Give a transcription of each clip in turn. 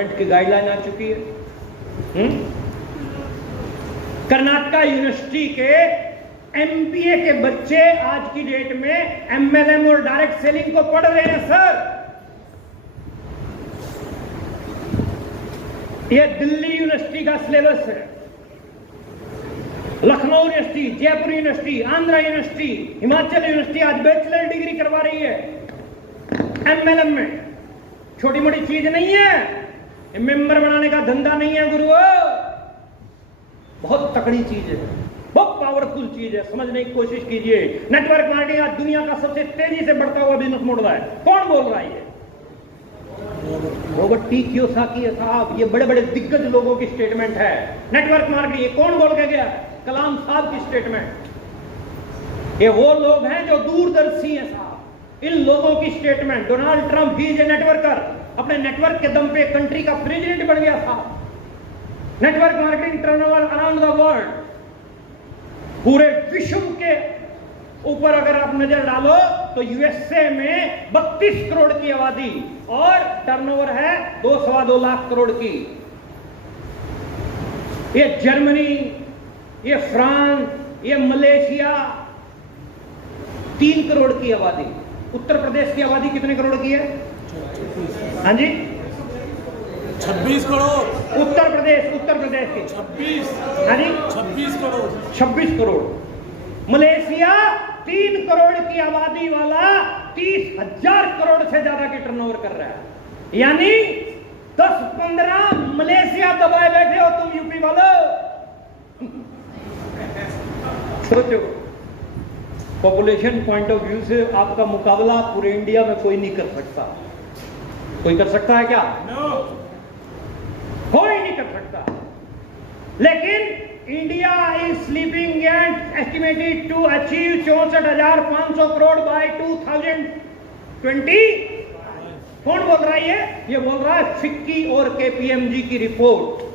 Government की guideline आ चुकी है। कर्नाटका यूनिवर्सिटी के एमबीए के बच्चे आज की डेट में एमएलएम और डायरेक्ट सेलिंग को पढ़ रहे हैं सर। यह दिल्ली यूनिवर्सिटी का सिलेबस है। Lucknow university, Jaipur university, Andhra university, Himachal university आज बैचलर डिग्री करवा रही है एमएलएम में। छोटी मोटी चीज नहीं है, मेंबर बनाने का धंधा नहीं है गुरु, बहुत तकड़ी चीज है, बहुत पावरफुल चीज है। समझने की कोशिश कीजिए। नेटवर्क मार्केटिंग आज दुनिया का सबसे तेजी से बढ़ता हुआ बिजनेस मॉडल है। कौन बोल रहा है? रॉबर्ट टी कियोसाकी है साहब। ये बड़े बड़े दिग्गज लोगों की स्टेटमेंट है। नेटवर्क मार्केटिंग ये कौन बोल के गया? कलाम साहब की स्टेटमेंट। ये वो लोग हैं जो दूरदर्शी हैं साहब। इन लोगों की statement. Donald Trump he is a networker, अपने नेटवर्क के दम पे कंट्री का प्रेसिडेंट बन गया साहब। Network marketing turnover around the world, पूरे विश्व के ऊपर अगर आप नजर डालो तो यूएसए में 32 करोड़ की आबादी और टर्नओवर है 2-2.25 लाख करोड़ की। ये जर्मनी, ये फ्रांस, ये मलेशिया 3 करोड़ की आबादी। उत्तर प्रदेश की आबादी कितने करोड़ की है? हाँ जी 26 करोड़। उत्तर प्रदेश की 26। हाँ जी 26 करोड़। मलेशिया 3 करोड़ की आबादी वाला 30,000 करोड़ से ज्यादा की टर्नओवर कर रहा है। यानी 10-15 मलेशिया दबाए बैठे हो तुम यूपी वालों। सोचो, पॉपुलेशन पॉइंट ऑफ व्यू से आपका मुकाबला पूरे इंडिया में कोई नहीं कर सकता। कोई कर सकता है क्या? कोई नहीं कर सकता। लेकिन India is sleeping and estimated to achieve 64,500 crore by 2020। कौन बोल रहा है ये बोल रहा है फिक्की और केपीएमजी की रिपोर्ट।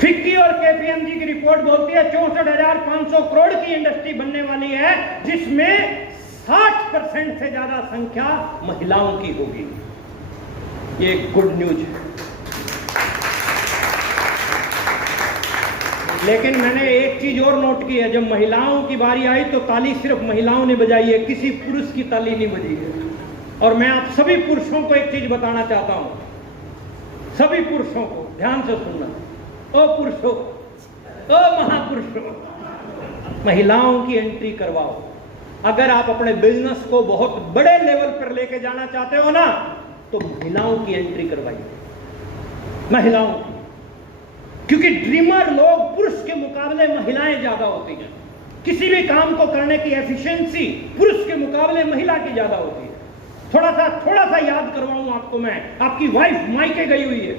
फिक्की और केपीएमजी की रिपोर्ट बोलती है 64,500 करोड़ की इंडस्ट्री बनने वाली है, जिसमें 60% से ज्यादा संख्या महिलाओं की होगी। ये गुड न्यूज है। लेकिन मैंने एक चीज और नोट की है, जब महिलाओं की बारी आई तो ताली सिर्फ महिलाओं ने बजाई है, किसी पुरुष की ताली नहीं बजी है। और मैं आप सभी पुरुषों को एक चीज बताना चाहता हूं, सभी पुरुषों को ध्यान से सुनना। ओ पुरुषों, ओ महापुरुषों, महिलाओं की एंट्री करवाओ। अगर आप अपने बिजनेस को बहुत बड़े लेवल पर लेके जाना चाहते हो ना, तो महिलाओं की एंट्री करवाइए, महिलाओं की। क्योंकि ड्रीमर लोग पुरुष के मुकाबले महिलाएं ज्यादा होती हैं। किसी भी काम को करने की एफिशिएंसी पुरुष के मुकाबले महिला की ज्यादा होती है। थोड़ा सा याद करवाऊं आपको मैं। आपकी वाइफ मायके गई हुई है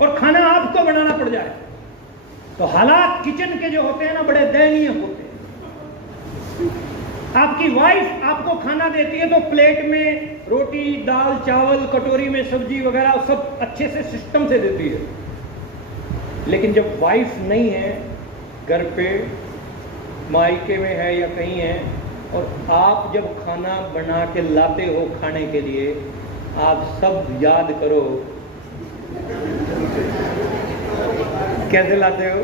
और खाना आपको बनाना पड़ जाए, तो हालात किचन के जो होते हैं ना, बड़े दयनीय होते हैं। आपकी वाइफ आपको खाना देती है तो प्लेट में रोटी, दाल, चावल, कटोरी में सब्जी वगैरह सब अच्छे से सिस्टम से देती है। लेकिन जब वाइफ नहीं है, घर पे मायके में है या कहीं है, और आप जब खाना बना के लाते हो खाने के लिए, आप सब याद करो कैसे लाते हो?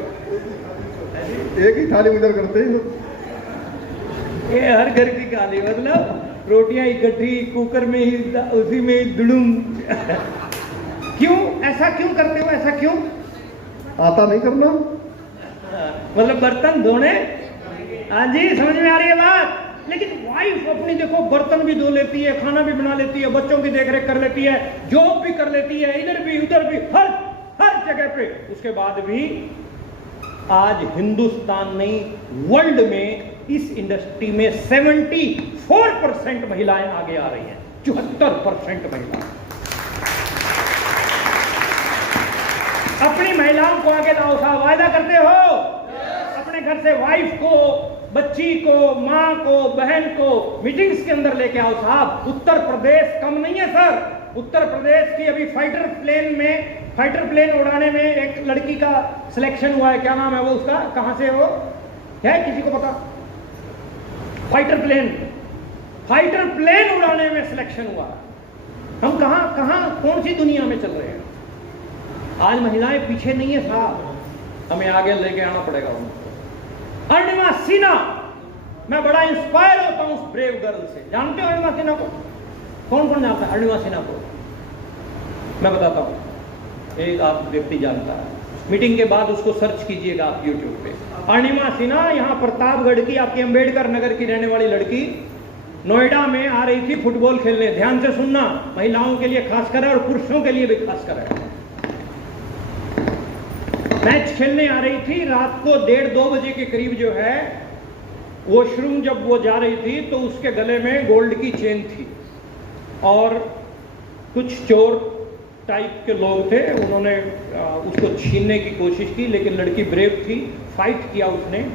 एक ही थाली उधर करते हो। ये हर घर की कहानी, मतलब रोटियां इकट्ठी कुकर में ही, उसी में ही दुड़ुम। क्यों ऐसा क्यों करते हो? ऐसा क्यों? आता नहीं करना, मतलब बर्तन धोने। हाँ जी, समझ में आ रही है बात। लेकिन वाइफ अपनी देखो, बर्तन भी धो लेती है, खाना भी बना लेती है, बच्चों की देखरेख कर लेती है, जॉब भी कर लेती है, इधर भी उधर भी, हर जगह पे। उसके बाद भी आज हिंदुस्तान नहीं, वर्ल्ड में इस इंडस्ट्री में 74% महिलाएं आगे आ रही हैं। 74% महिलाएं। अपनी महिलाओं को आगे लाओ साहब। वायदा करते हो अपने घर से वाइफ को, बच्ची को, माँ को, बहन को मीटिंग्स के अंदर लेके आओ साहब। उत्तर प्रदेश कम नहीं है सर। उत्तर प्रदेश की अभी फाइटर प्लेन उड़ाने में एक लड़की का सिलेक्शन हुआ है। क्या नाम है वो उसका? कहां से वो है, किसी को पता? फाइटर प्लेन उड़ाने में सिलेक्शन हुआ। हम कहां कौन सी दुनिया में चल रहे हैं? आज महिलाएं पीछे नहीं है साहब, हमें आगे लेके आना पड़ेगा उनको। अरुणिमा सिन्हा, मैं बड़ा इंस्पायर होता हूं उस ब्रेव गर्ल से। जानते हो अरुणिमा सिन्हा को? कौन कौन जानता है अरुणिमा सिन्हा को? मैं बताता हूं, एक आप व्यक्ति जानता है, मीटिंग के बाद उसको सर्च कीजिएगा आप यूट्यूब पे। अरुणिमा सिन्हा यहाँ प्रतापगढ़ की, आपकी अंबेडकर नगर की रहने वाली लड़की, नोएडा में आ रही थी फुटबॉल खेलने। ध्यान से सुनना, महिलाओं के लिए खासकर है और पुरुषों के लिए भी खासकर है। मैच खेलने आ रही थी, रात को 1:30-2 बजे के करीब जो है, वॉशरूम जब वो जा रही थी तो उसके गले में गोल्ड की चेन थी और कुछ चोर टाइप के लोग थे, उन्होंने उसको छीनने की कोशिश की, लेकिन लड़की ब्रेव थी, फाइट किया उसने।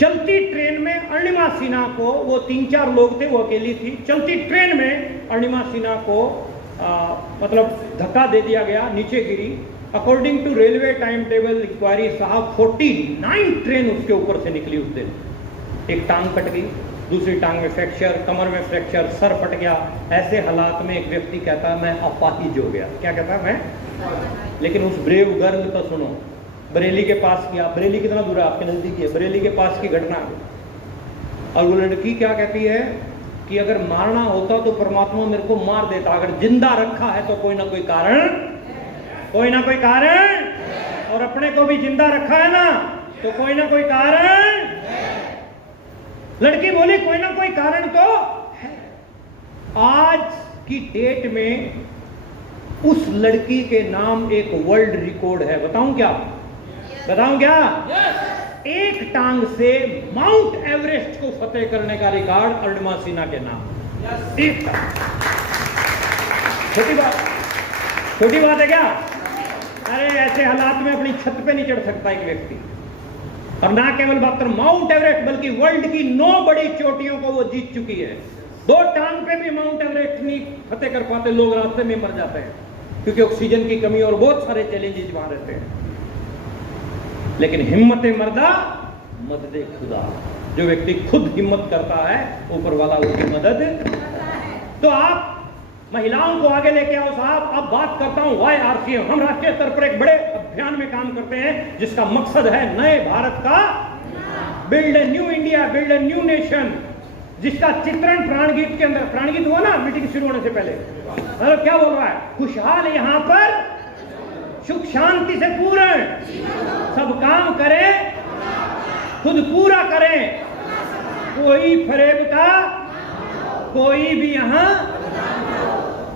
चलती ट्रेन में अरुणिमा सिन्हा को, वो 3-4 लोग थे, वो अकेली थी, चलती ट्रेन में अरुणिमा सिन्हा को मतलब धक्का दे दिया गया, नीचे गिरी। According to railway time table inquiry साहब 49 ट्रेन उसके ऊपर से निकली उस दिन। एक टांग कट गई, दूसरी टांग में फ्रैक्चर, कमर में फ्रैक्चर, सर फट गया। ऐसे हालात में एक व्यक्ति कहता है मैं अपाहिज हो गया। क्या कहता है? मैं। लेकिन उस ब्रेव गर्ल का सुनो, बरेली के पास की, आप बरेली कितना दूर है? आपके नजदीक है, बरेली के पास की घटना है। और वो लड़की क्या कहती है कि अगर मारना होता तो परमात्मा मेरे को मार देता, अगर जिंदा रखा है तो कोई ना कोई कारण, कोई ना कोई कारण, और अपने को भी जिंदा रखा है ना तो कोई ना कोई कारण। लड़की बोली कोई ना कोई कारण तो है। आज की डेट में उस लड़की के नाम एक वर्ल्ड रिकॉर्ड है। बताऊं क्या? बताऊं क्या? एक टांग से माउंट एवरेस्ट को फतेह करने का रिकॉर्ड अरुणिमा सिन्हा के नाम। एक टांग। छोटी बात है क्या? अरे ऐसे हालात में अपनी छत पे नहीं चढ़ सकता एक व्यक्ति, और ना केवल बात माउंट एवरेस्ट बल्कि वर्ल्ड की 9 बड़ी चोटियों को वो जीत चुकी है। 2 टांग पे भी माउंट एवरेस्ट नहीं फतेह कर पाते, लोग रास्ते में मर जाते हैं क्योंकि ऑक्सीजन की कमी और बहुत सारे चैलेंजेस वहां रहते हैं। लेकिन हिम्मत मर्दा मदद खुदा, जो व्यक्ति खुद हिम्मत करता है ऊपर वाला उसकी मदद। तो आप महिलाओं को आगे लेके आओ साहब। अब बात करता हूं YRCM। हम राष्ट्रीय स्तर पर एक बड़े अभियान में काम करते हैं जिसका मकसद है नए भारत का, build a new India, build a new nation, जिसका चित्रण प्राणगीत के अंदर, प्राणगीत हुआ ना मीटिंग शुरू होने से पहले, मतलब क्या बोल रहा है? खुशहाल यहां पर, सुख शांति से पूर्ण, सब काम करें, खुद पूरा करें, कोई फरेब का कोई भी यहां।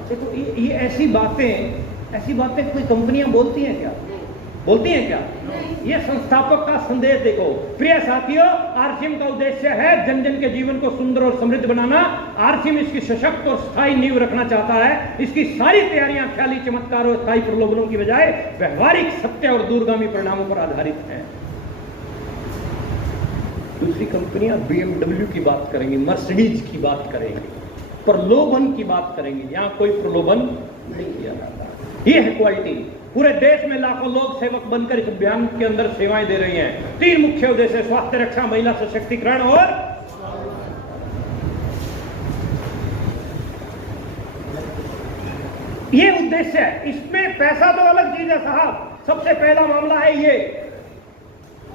देखो ये ऐसी बातें कोई कंपनियां बोलती हैं क्या? बोलती हैं क्या? ये संस्थापक का संदेश देखो। प्रिय साथियों, आरसीएम का उद्देश्य है जन जन के जीवन को सुंदर और समृद्ध बनाना। आरसीएम इसकी सशक्त और स्थायी नींव रखना चाहता है। इसकी सारी तैयारियां ख्याली चमत्कार और स्थायी प्रलोभनों की बजाय व्यवहारिक सत्य और दूरगामी परिणामों पर आधारित है। दूसरी कंपनियां BMW की बात करेंगी, मर्सिडीज की बात करेंगी, प्रलोभन की बात करेंगे। यहां कोई प्रलोभन नहीं किया जाता। ये है क्वालिटी। पूरे देश में लाखों लोग सेवक बनकर इस अभियान के अंदर सेवाएं दे रही हैं। 3 मुख्य उद्देश्य: स्वास्थ्य रक्षा, महिला सशक्तिकरण और ये उद्देश्य है। इसमें पैसा तो अलग चीज है साहब। सबसे पहला मामला है ये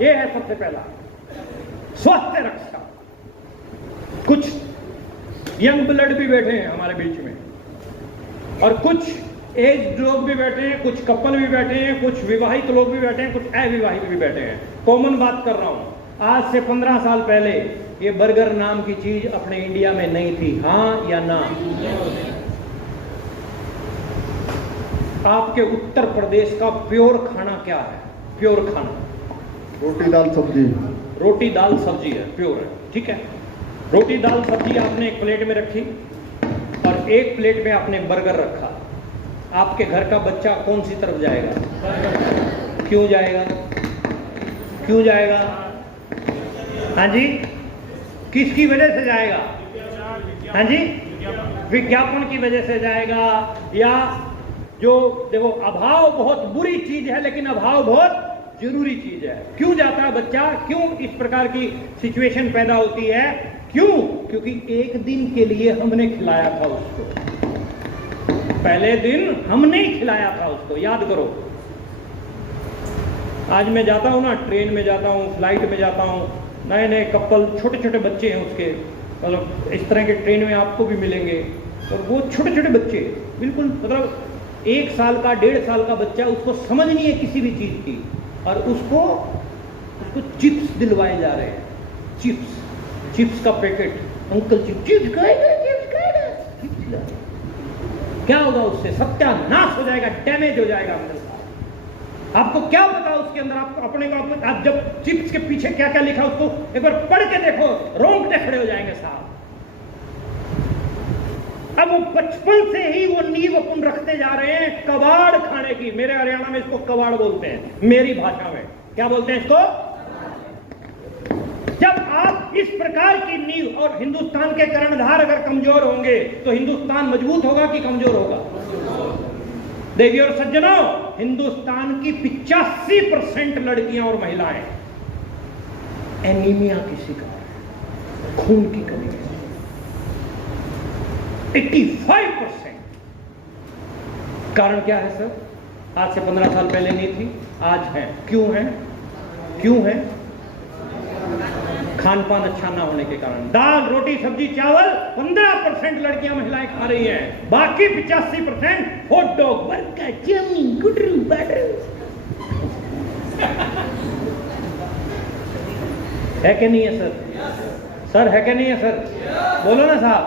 है सबसे पहला स्वास्थ्य रक्षा। कुछ यंग ब्लड भी बैठे हैं हमारे बीच में, और कुछ एज लोग भी बैठे हैं, कुछ कपल भी बैठे हैं, कुछ विवाहित लोग भी बैठे हैं, कुछ अविवाहित भी बैठे हैं। कॉमन बात कर रहा हूं। आज से 15 साल पहले ये बर्गर नाम की चीज अपने इंडिया में नहीं थी। हाँ या ना? आपके उत्तर प्रदेश का प्योर खाना क्या है? प्योर खाना रोटी दाल सब्जी। रोटी दाल सब्जी है, प्योर है, ठीक है। रोटी दाल सब्जी आपने एक प्लेट में रखी और एक प्लेट में आपने बर्गर रखा। आपके घर का बच्चा कौन सी तरफ जाएगा? क्यों जाएगा? क्यों जाएगा? हाँ जी, किसकी वजह से जाएगा? हाँ जी, विज्ञापन की वजह से जाएगा। या जो देखो, अभाव बहुत बुरी चीज है लेकिन अभाव बहुत जरूरी चीज है। क्यों जाता है बच्चा? क्यों इस प्रकार की सिचुएशन पैदा होती है? क्यों? क्योंकि एक दिन के लिए हमने खिलाया था उसको। पहले दिन हमने ही खिलाया था उसको, याद करो। आज मैं जाता हूँ ना, ट्रेन में जाता हूँ, फ्लाइट में जाता हूँ, नए नए कपल, छोटे छोटे बच्चे हैं उसके, मतलब इस तरह के ट्रेन में आपको भी मिलेंगे, और वो छोटे छोटे बच्चे बिल्कुल, मतलब 1 साल का 1.5 साल का बच्चा, उसको समझ नहीं है किसी भी चीज़ की, और उसको चिप्स दिलवाए जा रहे हैं, चिप्स का पैकेट, अंकल चिप्स खाएगा, चिप्स खाएगा, चिप्स खिलाएगा। क्या होगा उससे? सत्यानाश हो जाएगा, डैमेज हो जाएगा अंदर। आपको क्या पता उसके अंदर, आपको अपने को, आप जब चिप्स के पीछे क्या क्या लिखा उसको एक बार पढ़ के देखो, रोंगटे खड़े हो जाएंगे साहब। अब वो बचपन से ही वो नींव अपन रखते जा रहे हैं कबाड़ खाने की। मेरे हरियाणा में इसको कबाड़ बोलते हैं, मेरी भाषा में क्या बोलते हैं इसको? जब आप इस प्रकार की नींव, और हिंदुस्तान के कर्णधार अगर कमजोर होंगे तो हिंदुस्तान मजबूत होगा कि कमजोर होगा? देखिए और सज्जनों, हिंदुस्तान की 85% लड़कियां और महिलाएं एनीमिया की शिकार है, खून की कमी है। 85%। कारण क्या है सर? आज से 15 साल पहले नहीं थी, आज है। क्यों है? क्यों है? खान पान अच्छा ना होने के कारण। दाल रोटी सब्जी चावल 15% लड़कियां महिलाएं खा रही हैं, बाकी 85% हॉट डॉग, बर्गर, चाउमीन, गुडरू, बैटर। है कि नहीं है सर? सर है कि नहीं है सर? बोलो ना साहब,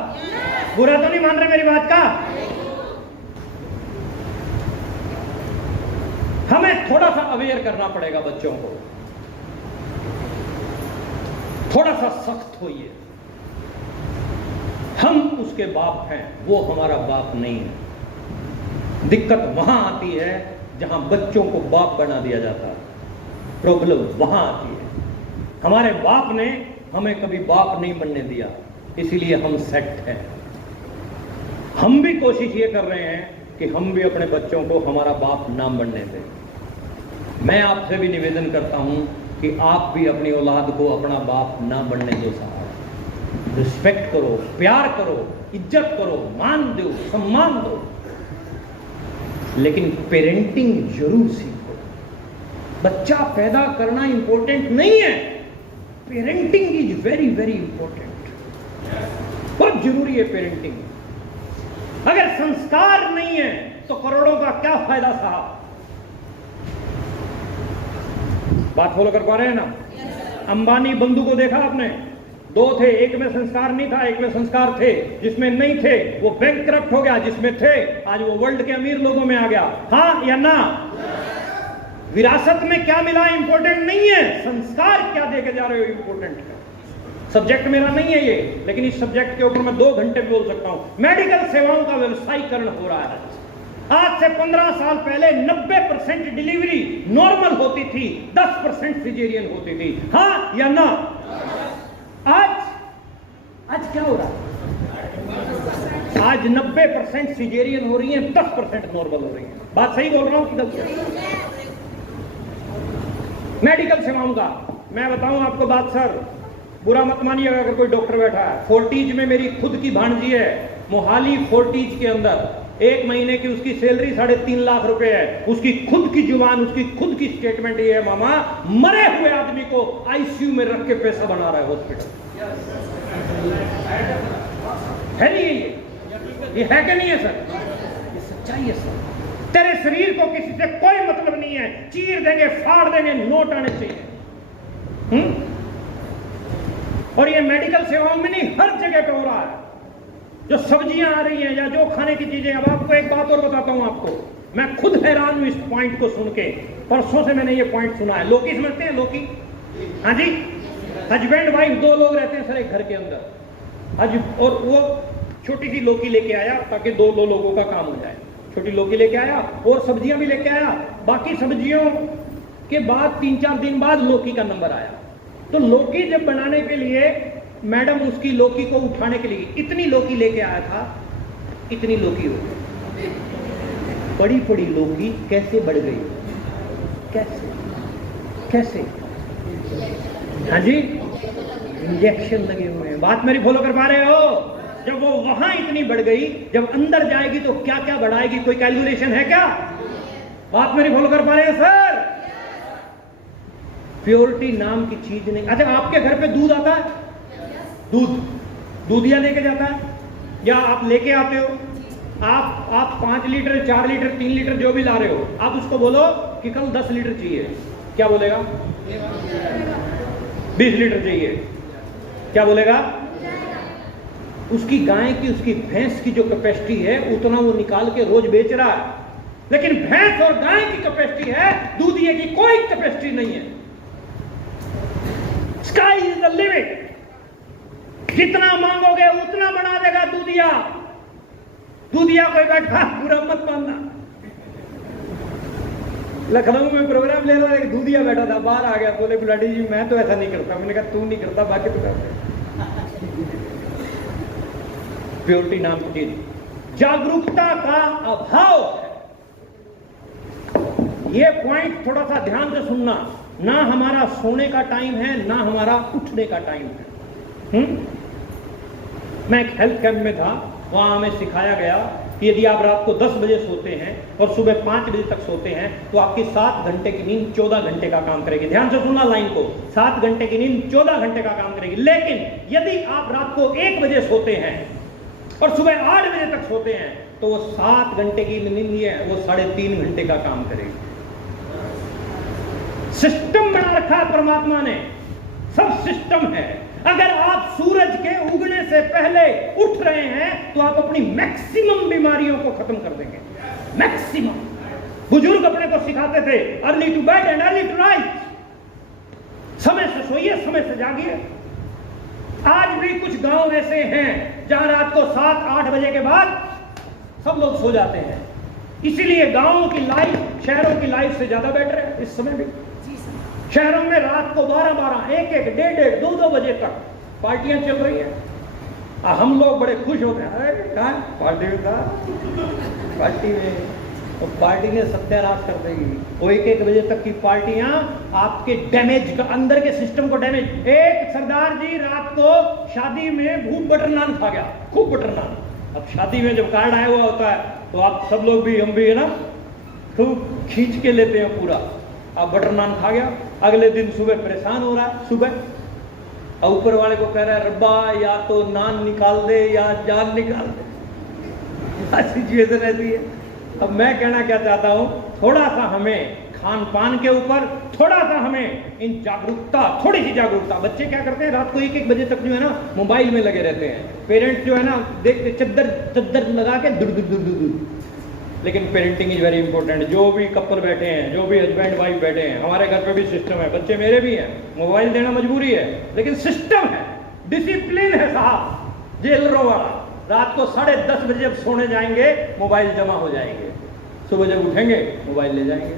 बुरा तो नहीं मान रहे मेरी बात का? हमें थोड़ा सा अवेयर करना पड़ेगा बच्चों को, थोड़ा सा सख्त होइए। हम उसके बाप हैं, वो हमारा बाप नहीं है। दिक्कत वहां आती है जहां बच्चों को बाप बना दिया जाता है, प्रॉब्लम वहां आती है। हमारे बाप ने हमें कभी बाप नहीं बनने दिया, इसीलिए हम सेट हैं। हम भी कोशिश ये कर रहे हैं कि हम भी अपने बच्चों को हमारा बाप ना बनने दें। मैं आपसे भी निवेदन करता हूं कि आप भी अपनी औलाद को अपना बाप ना बनने दो साहब। रिस्पेक्ट करो, प्यार करो, इज्जत करो, मान दो, सम्मान दो, लेकिन पेरेंटिंग जरूर सीखो। बच्चा पैदा करना इंपॉर्टेंट नहीं है, parenting is very very important. बहुत जरूरी है पेरेंटिंग। अगर संस्कार नहीं है तो करोड़ों का क्या फायदा साहब? बात फॉलो कर पा रहे हैं ना? अंबानी बंधु को देखा आपने? 2 थे, एक में संस्कार नहीं था, एक में संस्कार थे। जिसमें नहीं थे वो बैंकक्रप्ट हो गया, जिसमें थे आज वो वर्ल्ड के अमीर लोगों में आ गया। हाँ या ना? विरासत में क्या मिला इंपॉर्टेंट नहीं है, संस्कार क्या देके जा रहे हो इंपॉर्टेंट है। सब्जेक्ट मेरा नहीं है ये, लेकिन इस सब्जेक्ट के ऊपर मैं 2 घंटे बोल सकता हूं। मेडिकल सेवाओं का व्यवसायीकरण हो रहा है। आज से 15 साल पहले 90% डिलीवरी नॉर्मल होती थी, 10% सिजेरियन होती थी। हाँ या ना? आज क्या हो रहा है? आज 90% सिजेरियन हो रही है, 10% नॉर्मल हो रही है। बात सही बोल रहा हूं कि गलत? मेडिकल सेवाओं का मैं बताऊं आपको बात सर, बुरा मत मानिएगा अगर कोई डॉक्टर बैठा है। फोर्टीज में मेरी खुद की भांजी है, मोहाली फोर्टीज के अंदर 1 महीने की उसकी सैलरी 3.5 लाख रुपए है। उसकी खुद की जुबान, उसकी खुद की स्टेटमेंट ये है, मामा मरे हुए आदमी को आईसीयू में रख के पैसा बना रहा है हॉस्पिटल। है नहीं ये है कि नहीं है सर? ये सच्चाई है सर। तेरे शरीर को किसी से कोई मतलब नहीं है, चीर देंगे, फाड़ देंगे, नोट आने चाहिए। और ये मेडिकल सेवाओं में नहीं, हर जगह पे हो रहा है। जो सब्जियां आ रही हैं या जो खाने की चीजें। अब आपको एक बात और बताता हूं आपको, मैं खुद हैरान हूं इस पॉइंट को सुन के। परसों से मैंने ये पॉइंट सुना है। लौकी समझते हैं? लौकी, हाँ जी, हस्बैंड वाइफ 2 लोग रहते हैं सर एक घर के अंदर। और वो छोटी सी लौकी लेके आया ताकि 2 लोगों का काम हो जाए। छोटी लौकी लेके आया और सब्जियां भी लेके आया। बाकी सब्जियों के बाद 3-4 दिन बाद लौकी का नंबर आया। तो लौकी जब बनाने के लिए मैडम उसकी लौकी को उठाने के लिए इतनी लौकी लेके आया था, इतनी लौकी हो गई। बड़ी बड़ी लौकी कैसे बढ़ गई? कैसे? हाँ जी, इंजेक्शन लगे हुए हैं। बात मेरी फॉलो कर पा रहे हो? जब वो वहां इतनी बढ़ गई, जब अंदर जाएगी तो क्या क्या बढ़ाएगी? कोई कैलकुलेशन है क्या? बात मेरी फॉलो कर पा रहे हैं सर? प्योरिटी नाम की चीज नहीं। अच्छा, आपके घर पे दूध आता है? दूधिया लेके जाता है या आप लेके आते हो? आप 5 लीटर 4 लीटर 3 लीटर जो भी ला रहे हो, आप उसको बोलो कि कल 10 लीटर चाहिए, क्या बोलेगा? 20 लीटर चाहिए, क्या बोलेगा? उसकी गाय की, उसकी भैंस की जो कैपेसिटी है उतना वो निकाल के रोज बेच रहा है, लेकिन भैंस और गाय की कैपेसिटी है, दूधिये की कोई कैपेसिटी नहीं है। Sky is the limit. जितना मांगोगे उतना बढ़ा देगा दूधिया। दूधिया कोई बैठा, पूरा मत मानना। लखनऊ में प्रोग्राम ले रहा है, दूधिया बैठा था, बाहर आ गया, बोले गुलाटी जी मैं तो ऐसा नहीं करता। मैंने कहा तू नहीं करता, बाकी तो करते। प्योरिटी नाम की चीज, जागरूकता का अभाव है। ये पॉइंट थोड़ा सा ध्यान से सुनना। ना हमारा सोने का टाइम है, ना हमारा उठने का टाइम है। मैं एक हेल्थ कैंप में था, वहां हमें सिखाया गया कि यदि आप रात को 10 बजे सोते हैं और सुबह 5 बजे तक सोते हैं तो आपकी 7 घंटे की नींद 14 घंटे का काम करेगी। ध्यान से सुनना लाइन को, 7 घंटे की नींद 14 घंटे का काम करेगी। लेकिन यदि आप रात को 1 बजे सोते हैं और सुबह 8 बजे तक सोते हैं तो वो 7 घंटे की नींद नहीं है, वो 3.5 घंटे का काम करेगी। सिस्टम बना रखा है परमात्मा ने, सब सिस्टम है। अगर आप सूरज के उगने से पहले उठ रहे हैं तो आप अपनी मैक्सिमम बीमारियों को खत्म कर देंगे। मैक्सिमम। बुजुर्ग अपने को सिखाते थे early to bed and early to rise. समय से सोइए, समय से जागिए। आज भी कुछ गांव ऐसे हैं जहां रात को 7-8 बजे के बाद सब लोग सो जाते हैं। इसीलिए गांवों की लाइफ शहरों की लाइफ से ज्यादा बेटर है इस समय भी। शहरों में रात को 12-12, 1-1, 1:30, 2-2 बजे तक पार्टियां चल रही हैं। हम लोग बड़े खुश होते हैं, कहाँ पार्टी में था, पार्टी में, तो पार्टी ने सत्यानाश कर देगी। वो 1-1 बजे तक की पार्टियां आपके डैमेज का, अंदर के सिस्टम को डैमेज। एक सरदार जी रात को शादी में खूब बटर नान खा गया, खूब बटर नान। अब शादी में जब कार्ड आया हुआ होता है तो आप सब लोग भी, हम भी है ना, खूब खींच के लेते हैं पूरा। अब बटर नान खा गया, अगले दिन सुबह परेशान हो रहा है, सुबह ऊपर वाले को कह रहा है रब्बा या तो नान निकाल दे या जान निकाल दे। सिचुएशन ऐसी है। अब मैं कहना क्या चाहता हूं, थोड़ा सा हमें खान पान के ऊपर, थोड़ा सा हमें इन जागरूकता, थोड़ी सी जागरूकता। बच्चे क्या करते हैं, रात को 1-1 बजे तक जो है ना मोबाइल में लगे रहते हैं। पेरेंट्स जो है ना देखते, चद्दर लगा के दुर। लेकिन पेरेंटिंग इज वेरी इंपॉर्टेंट। जो भी कपल बैठे हैं, जो भी हस्बैंड वाइफ बैठे हैं, हमारे घर पे भी सिस्टम है, बच्चे मेरे भी हैं, मोबाइल देना मजबूरी है, लेकिन सिस्टम है, डिसिप्लिन है साहब। जेलरों वाला रात को 10:30 बजे जब सोने जाएंगे मोबाइल जमा हो जाएंगे, सुबह जब उठेंगे मोबाइल ले जाएंगे।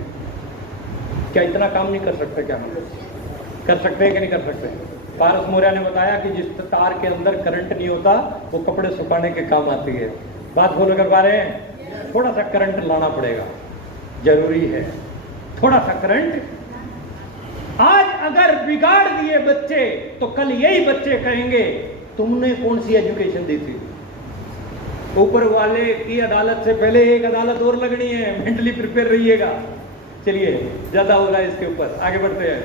क्या इतना काम नहीं कर सकते? क्या कर सकते हैं कि नहीं कर सकते? पारस मौर्य ने बताया कि जिस तार के अंदर करंट नहीं होता वो कपड़े सुखाने के काम आती है। बात फॉलो कर पा रहे हैं? थोड़ा सा करंट लाना पड़ेगा, जरूरी है थोड़ा सा करंट। आज अगर बिगाड़ दिए बच्चे तो कल यही बच्चे कहेंगे तुमने कौन सी एजुकेशन दी थी। ऊपर वाले की अदालत से पहले एक अदालत और लगनी है, मेंटली प्रिपेयर रहिएगा। चलिए, ज्यादा हो रहा है इसके ऊपर, आगे बढ़ते हैं।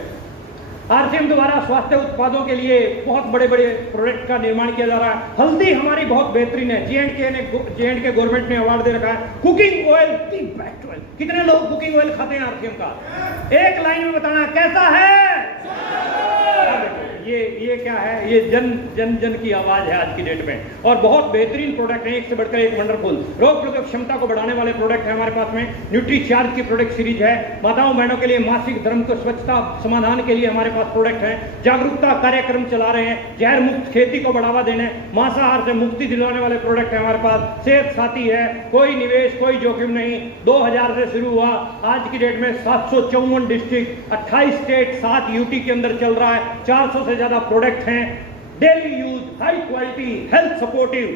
आरसीएम द्वारा स्वास्थ्य उत्पादों के लिए बहुत बड़े बड़े प्रोडक्ट का निर्माण किया जा रहा है। हल्दी हमारी बहुत बेहतरीन है, जे&के गवर्नमेंट ने अवार्ड दे रखा है। Cooking oil the best oil. कितने लोग कुकिंग ऑयल खाते हैं आरसीएम का? एक लाइन में बताना कैसा है। ये क्या है? ये जन की आवाज है आज की डेट में, और बहुत बेहतरीन प्रोडक्ट है, एक से बढ़कर एक वंडरफुल। रोग प्रतिरोधक क्षमता को बढ़ाने वाले प्रोडक्ट है हमारे पास में। न्यूट्री चार्ज की प्रोडक्ट सीरीज है। माताओं बहनों के लिए मासिक धर्म को स्वच्छता समाधान के लिए हमारे पास प्रोडक्ट है। जागरूकता कार्यक्रम चला रहे हैं, जहर मुक्त खेती को बढ़ावा देने, मांसाहार से मुक्ति दिलाने वाले प्रोडक्ट है हमारे पास। सेहत साथी है, कोई निवेश कोई जोखिम नहीं। 2000 से शुरू हुआ, आज की डेट में 754 डिस्ट्रिक्ट, 28 स्टेट, 7 यूटी के अंदर चल रहा है। 400 से ज्यादा प्रोडक्ट हैं, daily use, high quality, health supportive.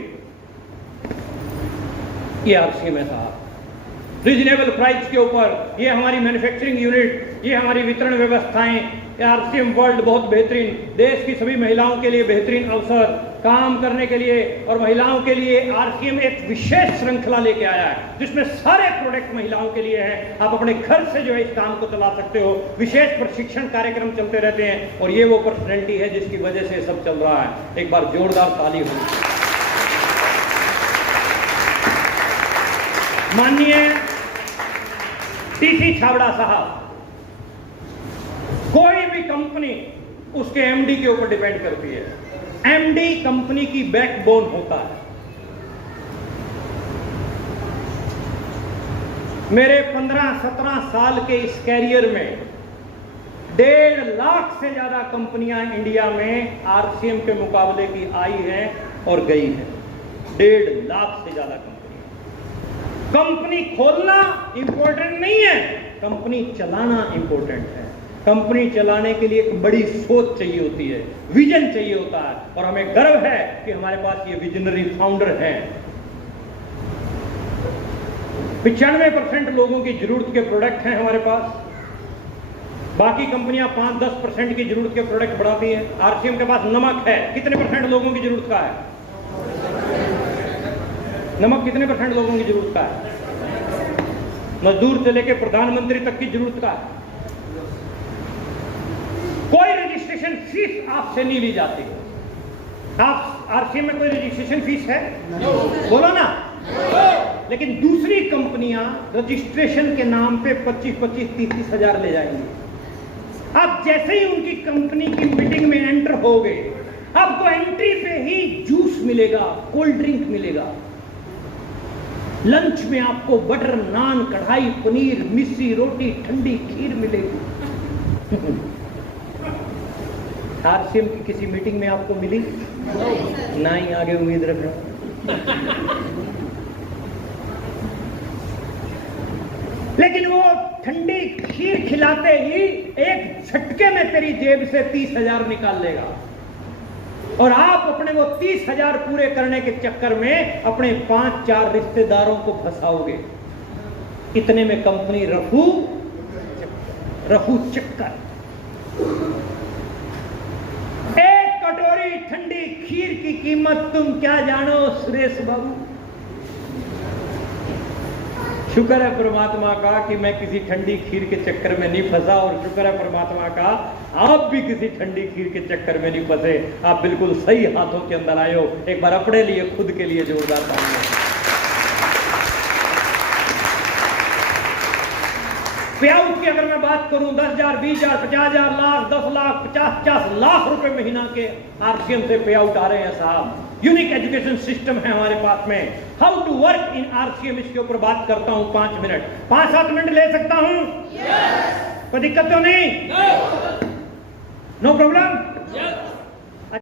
ये आरसीएम है साहब, रीजनेबल प्राइस के ऊपर। ये हमारी मैन्युफैक्चरिंग यूनिट, ये हमारी वितरण व्यवस्थाएं। आरसीएम वर्ल्ड बहुत बेहतरीन, देश की सभी महिलाओं के लिए बेहतरीन अवसर। काम करने के लिए और महिलाओं के लिए आरसीएम एक विशेष श्रृंखला लेके आया है जिसमें सारे प्रोडक्ट महिलाओं के लिए हैं। आप अपने घर से जो है इस काम को चला सकते हो। विशेष प्रशिक्षण कार्यक्रम चलते रहते हैं और ये वो पर्सनैलिटी है जिसकी वजह से सब चल रहा है। एक बार जोरदार ताली हो। माननीय टीसी छाबड़ा साहब, कोई भी कंपनी उसके एमडी के ऊपर डिपेंड करती है। एमडी कंपनी की बैकबोन होता है। मेरे 15-17 साल के इस कैरियर में 1.5 लाख से ज्यादा कंपनियां इंडिया में आरसीएम के मुकाबले की आई हैं और गई हैं। 1.5 लाख से ज्यादा कंपनियां। कंपनी खोलना इंपॉर्टेंट नहीं है, कंपनी चलाना इंपॉर्टेंट है। कंपनी चलाने के लिए एक बड़ी सोच चाहिए होती है, विजन चाहिए होता है और हमें गर्व है कि हमारे पास ये विजनरी फाउंडर हैं। 95% लोगों की जरूरत के प्रोडक्ट हैं हमारे पास। बाकी कंपनियां 5-10% की जरूरत के प्रोडक्ट बढ़ाती हैं। आरसीएम के पास नमक है, कितने % लोगों की जरूरत का है? नमक कितने % लोगों की जरूरत का है? मजदूर से लेकर प्रधानमंत्री तक की जरूरत का है। कोई रजिस्ट्रेशन फीस आपसे नहीं ली जाती। आप आरसीएम में कोई रजिस्ट्रेशन फीस है? बोलो ना। लेकिन दूसरी कंपनियां रजिस्ट्रेशन के नाम पे 25-30 हजार ले जाएंगी। आप जैसे ही उनकी कंपनी की मीटिंग में एंटर होगे, आपको एंट्री पे ही जूस मिलेगा, कोल्ड ड्रिंक मिलेगा। लंच में आपको बटर नान, कढ़ाई पनीर, मिस्सी रोटी, ठंडी खीर मिलेगी। आरसीएम की किसी मीटिंग में आपको मिली? नहीं, आगे उम्मीद रखना। लेकिन वो ठंडी खीर खिलाते ही एक झटके में तेरी जेब से 30 हजार निकाल लेगा और आप अपने वो 30 हजार पूरे करने के चक्कर में अपने 5-4 रिश्तेदारों को फंसाओगे। इतने में कंपनी रफू चक्कर। एक कटोरी ठंडी खीर की कीमत तुम क्या जानो सुरेश बाबू? शुक्र है परमात्मा का कि मैं किसी ठंडी खीर के चक्कर में नहीं फंसा और शुक्र है परमात्मा का आप भी किसी ठंडी खीर के चक्कर में नहीं फंसे। आप बिल्कुल सही हाथों के अंदर आए हो। एक बार अपने लिए, खुद के लिए जोरदार तालियां। पेआउट की अगर मैं बात करूं, 10,000, 20,000, 50,000, लाख, 10 लाख, 50 लाख रुपए महीना के आरसीएम से पेआउट आ रहे हैं साहब। यूनिक एजुकेशन सिस्टम है हमारे पास में। How to work in RCM, इसके ऊपर बात करता हूं 5 मिनट, 5-7 मिनट ले सकता हूं? कोई दिक्कत तो नहीं? No problem.